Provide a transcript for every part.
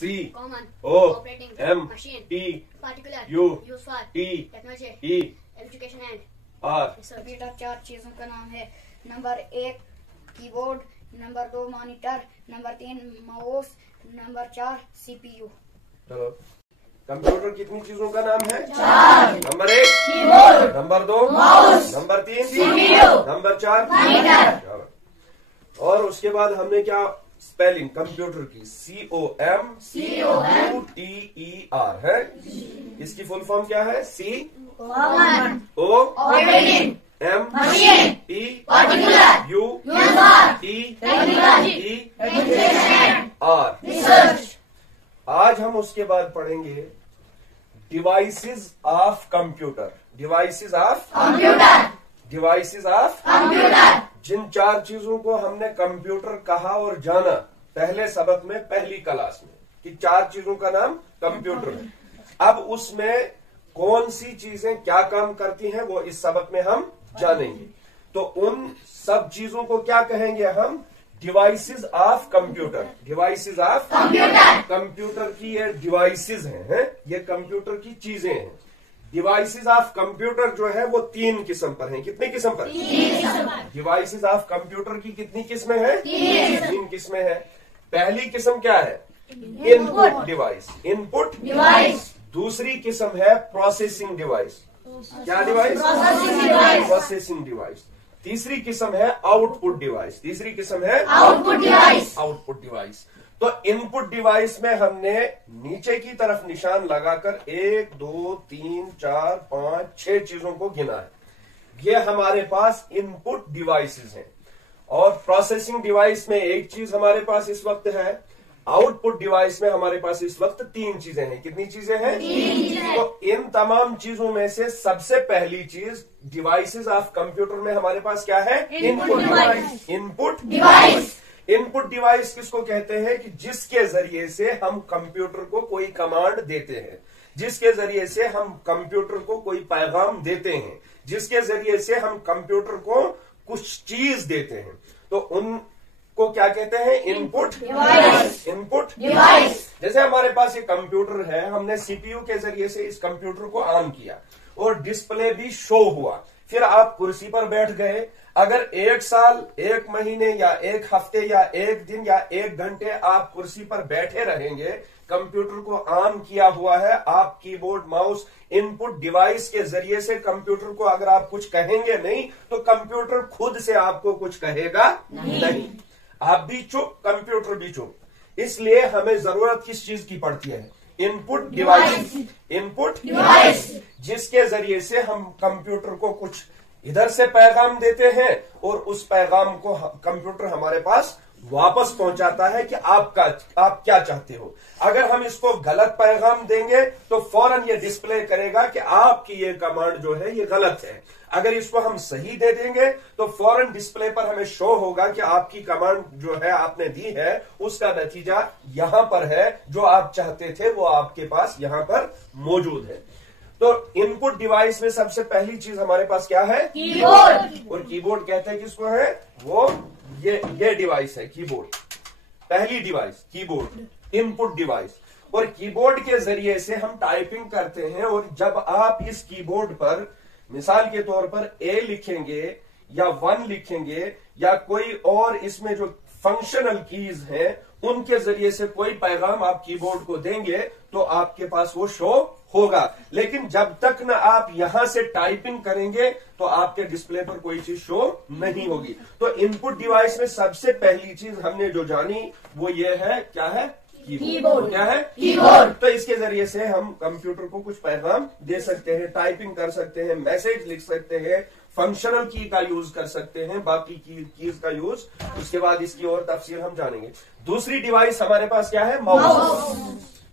C common, O operating, M machine, P particular, U use for, T technology, E education and R। Computer 4 चीजों का नाम है। Number 1 keyboard, number 2 monitor, number 3 mouse, number 4 CPU. चलो, computer कितनी चीजों का नाम है? 4। Number 1 keyboard, number 2 mouse, number 3 CPU, number 4 monitor. और उसके बाद हमने क्या स्पेलिंग कंप्यूटर की COMPUTER है। इसकी फुल फॉर्म क्या है? C common, O operating, M machine, P particular, U user, T technology, E education, R। Research. आज हम उसके बाद पढ़ेंगे devices of computer. Devices of computer, devices of computer, जिन 4 चीजों को हमने कंप्यूटर कहा और जाना पहले सबक में, पहली क्लास में, कि 4 चीजों का नाम कंप्यूटर है। अब उसमें कौन सी चीजें क्या काम करती हैं वो इस सबक में हम जानेंगे। तो उन सब चीजों को क्या कहेंगे हम? Devices of computer. Devices of computer, computer की ये डिवाइसेस हैं, ये कंप्यूटर की चीजें हैं। डिवाइसेस ऑफ कंप्यूटर जो है वो 3 किस्म पर हैं। कितनी किस्म पर? 3 डिवाइसेस ऑफ कंप्यूटर की कितनी किस्में हैं? 3 3 किस्में हैं। पहली किस्म क्या है? Input device. इनपुट डिवाइस, दूसरी किस्म है प्रोसेसिंग डिवाइस। क्या device? Processing device, processing device. तीसरी किस्म है आउटपुट डिवाइस। तीसरी किस्म है आउटपुट डिवाइस। Output device. तो इनपुट डिवाइस में हमने नीचे की तरफ निशान लगाकर 1 2 3 4 5 6 चीजों को गिना है। ये हमारे पास इनपुट डिवाइसेस हैं। और प्रोसेसिंग डिवाइस में एक चीज हमारे पास इस वक्त है। आउटपुट डिवाइस में हमारे पास इस वक्त 3 चीजें हैं। कितनी चीजें हैं? 3 चीजें। तो इन तमाम चीजों में से सबसे पहली चीज डिवाइसेस ऑफ कंप्यूटर में हमारे पास क्या है? Input device. Input device. Input device किसको कहते हैं? कि जिसके जरिए से हम कंप्यूटर को कोई कमांड देते हैं, जिसके जरिए से हम कंप्यूटर को कोई पैगाम देते हैं, जिसके जरिए से हम कंप्यूटर को कुछ चीज देते हैं, तो उनको क्या कहते हैं? Input device. Input device. जैसे हमारे पास ये कंप्यूटर है, हमने सीपीयू के जरिए से इस कंप्यूटर को ऑन किया और डिस्प्ले भी शो हुआ। फिर आप कुर्सी पर बैठ गए। अगर 1 साल, 1 महीने या 1 हफ्ते या 1 दिन या 1 घंटे आप कुर्सी पर बैठे रहेंगे, कंप्यूटर को ऑन किया हुआ है, आप कीबोर्ड माउस इनपुट डिवाइस के जरिए से कंप्यूटर को अगर आप कुछ कहेंगे नहीं, तो कंप्यूटर खुद से आपको कुछ कहेगा नहीं। आप भी चुप, कंप्यूटर भी चुप। इसलिए हमें जरूरत किस चीज की पड़ती है? Input device. इनपुट डिवाइस, जिसके जरिए से हम कंप्यूटर को कुछ इधर से पैगाम देते हैं और उस पैगाम को कंप्यूटर हमारे पास वापस पहुंचाता है कि आप क्या चाहते हो। अगर हम इसको गलत पैगाम देंगे तो फौरन ये डिस्प्ले करेगा कि आपकी ये कमांड जो है ये गलत है। अगर इसको हम सही दे देंगे तो फौरन डिस्प्ले पर हमें शो होगा कि आपकी कमांड जो है आपने दी है उसका नतीजा यहां पर है, जो आप चाहते थे वो आपके पास यहां पर मौजूद है। तो इनपुट डिवाइस में सबसे पहली चीज हमारे पास क्या है? कीबोर्ड। और कीबोर्ड कहते हैं किसको है? वो ये डिवाइस है कीबोर्ड। पहली डिवाइस कीबोर्ड, इनपुट डिवाइस। और कीबोर्ड के जरिए से हम टाइपिंग करते हैं। और जब आप इस कीबोर्ड पर मिसाल के तौर पर ए लिखेंगे या 1 लिखेंगे या कोई और इसमें जो फंक्शनल कीज हैं उनके जरिए से कोई पैगाम आप कीबोर्ड को देंगे तो आपके पास वो शो होगा। लेकिन जब तक ना आप यहां से टाइपिंग करेंगे तो आपके डिस्प्ले पर कोई चीज शो नहीं होगी। तो इनपुट डिवाइस में सबसे पहली चीज हमने जो जानी वो ये है, क्या है? कीबोर्ड। क्या है? कीबोर्ड। तो इसके जरिए से हम कंप्यूटर को कुछ पैगाम दे सकते हैं, टाइपिंग कर सकते हैं, मैसेज लिख सकते हैं, फंक्शनल की का यूज कर सकते हैं, बाकी कीज का यूज उसके बाद इसकी और तफसील हम जानेंगे। दूसरी डिवाइस हमारे पास क्या है? माउस।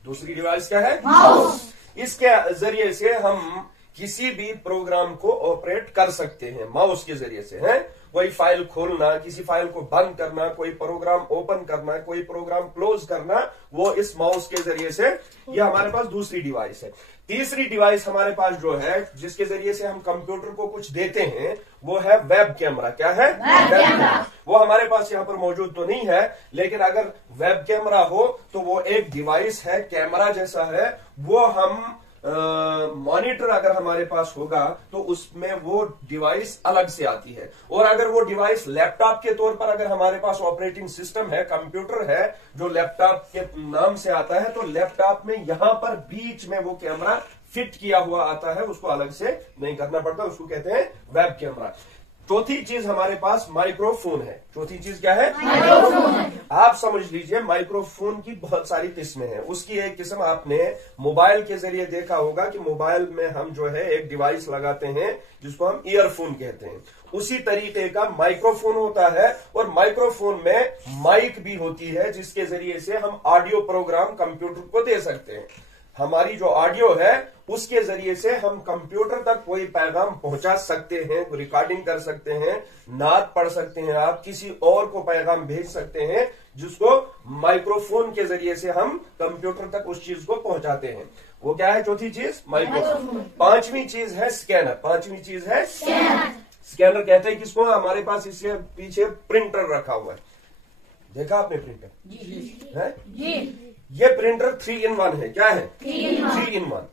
दूसरी डिवाइस क्या है? माउस। इसके जरिए से हम किसी भी प्रोग्राम को ऑपरेट कर सकते हैं माउस के जरिए से, है। कोई फाइल खोलना, किसी फाइल को बंद करना, कोई प्रोग्राम ओपन करना, कोई प्रोग्राम क्लोज करना, वो इस माउस के जरिए से। ये हमारे पास दूसरी डिवाइस है। तीसरी डिवाइस हमारे पास जो है, जिसके जरिए से हम कंप्यूटर को कुछ देते हैं, वो है वेब कैमरा। क्या है? Web camera. वो हमारे पास यहाँ पर मौजूद तो नहीं है, लेकिन अगर वेब कैमरा हो तो वो एक डिवाइस है, कैमरा जैसा है। वो हम मॉनिटर अगर हमारे पास होगा तो उसमें वो डिवाइस अलग से आती है। और अगर वो डिवाइस लैपटॉप के तौर पर अगर हमारे पास ऑपरेटिंग सिस्टम है, कंप्यूटर है जो लैपटॉप के नाम से आता है, तो लैपटॉप में यहां पर बीच में वो कैमरा फिट किया हुआ आता है, उसको अलग से नहीं करना पड़ता, उसको कहते हैं वेब कैमरा। चौथी चीज हमारे पास माइक्रोफोन है। चौथी चीज क्या है? माइक्रोफोन। आप समझ लीजिए माइक्रोफोन की बहुत सारी किस्में हैं। उसकी एक किस्म आपने मोबाइल के जरिए देखा होगा कि मोबाइल में हम जो है एक डिवाइस लगाते हैं जिसको हम ईयरफोन कहते हैं। उसी तरीके का माइक्रोफोन होता है, और माइक्रोफोन में माइक भी होती है जिसके जरिए से हम ऑडियो प्रोग्राम कंप्यूटर को दे सकते हैं। हमारी जो ऑडियो है उसके जरिए से हम कंप्यूटर तक कोई पैगाम पहुंचा सकते हैं, रिकॉर्डिंग कर सकते हैं, नात पढ़ सकते हैं, आप किसी और को पैगाम भेज सकते हैं, जिसको माइक्रोफोन के जरिए से हम कंप्यूटर तक उस चीज को पहुंचाते हैं। वो क्या है? चौथी चीज माइक्रोफोन। पांचवी चीज है स्कैनर। पांचवी चीज है स्कैनर। स्कैनर कहते हैं किसको? हमारे पास इससे पीछे प्रिंटर रखा हुआ है, देखा आपने प्रिंटर? जी है जी। ये प्रिंटर 3 in 1 है। क्या है? 3 in 1।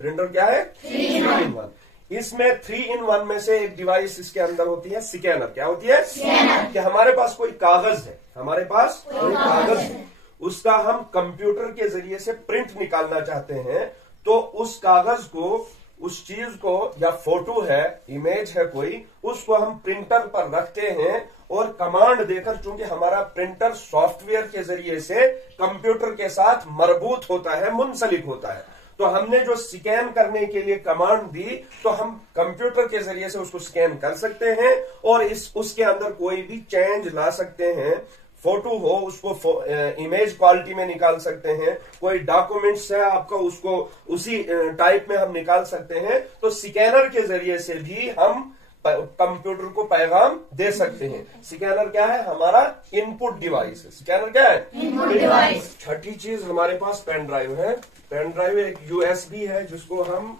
प्रिंटर क्या है? 3 in 1। इसमें 3 in 1 में से एक डिवाइस इसके अंदर होती है स्कैनर। क्या होती है? स्कैनर। कि हमारे पास कोई कागज है, हमारे पास कोई कागज है, उसका हम कंप्यूटर के जरिए से प्रिंट निकालना चाहते हैं, तो उस कागज को, उस चीज को, या फोटो है, इमेज है कोई, उसको हम प्रिंटर पर रखते हैं और कमांड देकर, चूंकि हमारा प्रिंटर सॉफ्टवेयर के जरिए से कंप्यूटर के साथ मरबूत होता है, मुंसलिक होता है, तो हमने जो स्कैन करने के लिए कमांड दी, तो हम कंप्यूटर के जरिए से उसको स्कैन कर सकते हैं और उसके अंदर कोई भी चेंज ला सकते हैं। फोटो हो उसको इमेज क्वालिटी में निकाल सकते हैं, कोई डॉक्यूमेंट्स है आपका उसको उसी टाइप में हम निकाल सकते हैं। तो स्कैनर के जरिए से भी हम कंप्यूटर को पैगाम दे सकते हैं। स्कैनर क्या है? हमारा इनपुट डिवाइस है। स्कैनर क्या है? Input device. छठी चीज हमारे पास पेन ड्राइव है। पेन ड्राइव एक यूएसबी है जिसको हम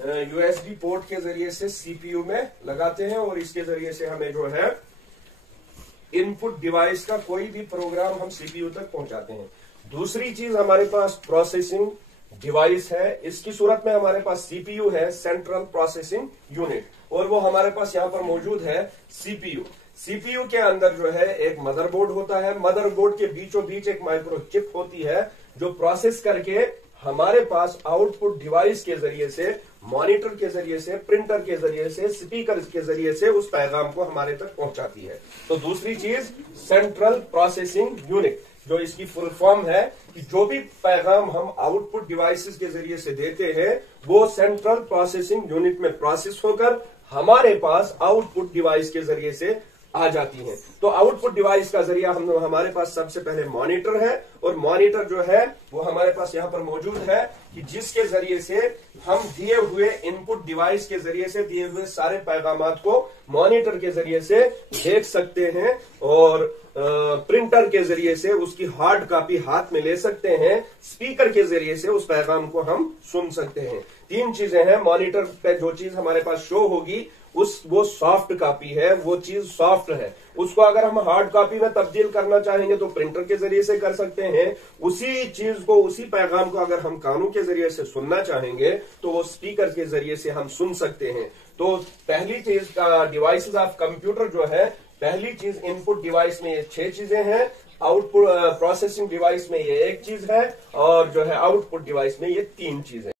यूएसबी पोर्ट के जरिए से सीपीयू में लगाते हैं और इसके जरिए से हमें जो है इनपुट डिवाइस का कोई भी प्रोग्राम हम सीपीयू तक पहुंचाते हैं। दूसरी चीज हमारे पास प्रोसेसिंग डिवाइस है। इसकी सूरत में हमारे पास सीपीयू है, सेंट्रल प्रोसेसिंग यूनिट, और वो हमारे पास यहाँ पर मौजूद है सीपीयू। सीपीयू के अंदर जो है एक मदरबोर्ड होता है, मदरबोर्ड के बीचों बीच एक माइक्रोचिप होती है जो प्रोसेस करके हमारे पास आउटपुट डिवाइस के जरिए से, मॉनिटर के जरिए से, प्रिंटर के जरिए से, स्पीकर के जरिए से उस पैगाम को हमारे तक पहुंचाती है। तो दूसरी चीज सेंट्रल प्रोसेसिंग यूनिट, जो इसकी फुल फॉर्म है कि जो भी पैगाम हम आउटपुट डिवाइसेस के जरिए से देते हैं वो सेंट्रल प्रोसेसिंग यूनिट में प्रोसेस होकर हमारे पास आउटपुट डिवाइस के जरिए से आ जाती हैं। तो आउटपुट डिवाइस का जरिया हमारे पास सबसे पहले मॉनिटर है, और मॉनिटर जो है वो हमारे पास यहाँ पर मौजूद है कि जिसके जरिए से हम दिए हुए इनपुट डिवाइस के जरिए से दिए हुए सारे पैगामात को मॉनिटर के जरिए से देख सकते हैं और प्रिंटर के जरिए से उसकी हार्ड कॉपी हाथ में ले सकते हैं, स्पीकर के जरिए से उस पैगाम को हम सुन सकते हैं। 3 चीजें हैं। मॉनिटर पे जो चीज हमारे पास शो होगी वो सॉफ्ट कॉपी है, वो चीज सॉफ्ट है। उसको अगर हम हार्ड कॉपी में तब्दील करना चाहेंगे तो प्रिंटर के जरिए से कर सकते हैं। उसी चीज को, उसी पैगाम को अगर हम कानों के जरिए से सुनना चाहेंगे तो वो स्पीकर के जरिए से हम सुन सकते हैं। तो पहली चीज का डिवाइसेस ऑफ कंप्यूटर जो है, पहली चीज इनपुट डिवाइस में ये 6 चीजें हैं, आउटपुट प्रोसेसिंग डिवाइस में ये 1 चीज है, और जो है आउटपुट डिवाइस में ये 3 चीजें।